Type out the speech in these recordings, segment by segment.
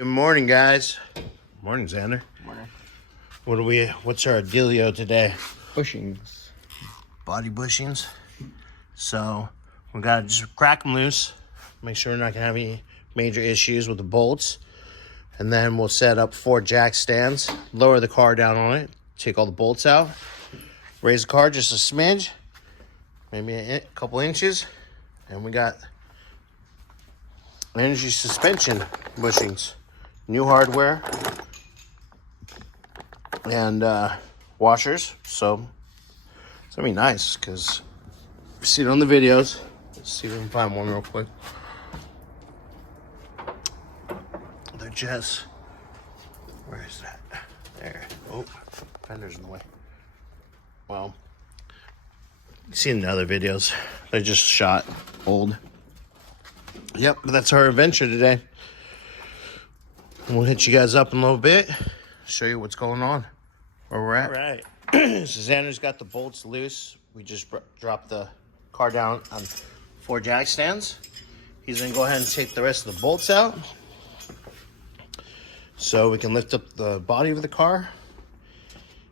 Good morning, guys. Morning, Xander. Morning. What's our dealio today? Bushings. Body bushings. So we gotta just crack them loose. Make sure we're not gonna have any major issues with the bolts. And then we'll set up 4 jack stands, lower the car down on it, take all the bolts out, raise the car just a smidge, maybe a couple inches, and we got energy suspension bushings. New hardware and washers, so it's gonna be nice because you see it on the videos. Let's see if we can find one real quick. They're just, where is that? There. Oh, fender's in the way. Well, you see in the other videos, they're just shot old. Yep, but that's our adventure today. We'll hit you guys up in a little bit, show you what's going on, where we're at. All right. So Xander's got the bolts loose. We just dropped the car down on 4 jack stands. He's gonna go ahead and take the rest of the bolts out so we can lift up the body of the car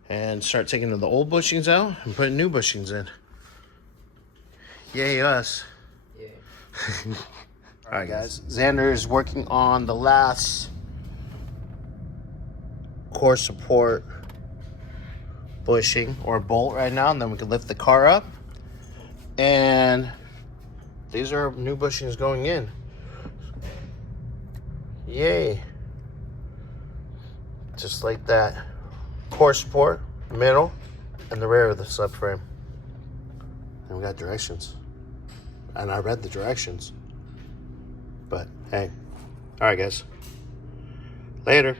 and start taking the old bushings out and putting new bushings in. Yay us. Yeah. All right, guys. Xander is working on the last core support bushing or bolt right now, and then we can lift the car up. And these are new bushings going in. Yay. Just like that. Core support, middle, and the rear of the subframe. And we got directions. And I read the directions. But hey. All right, guys. Later.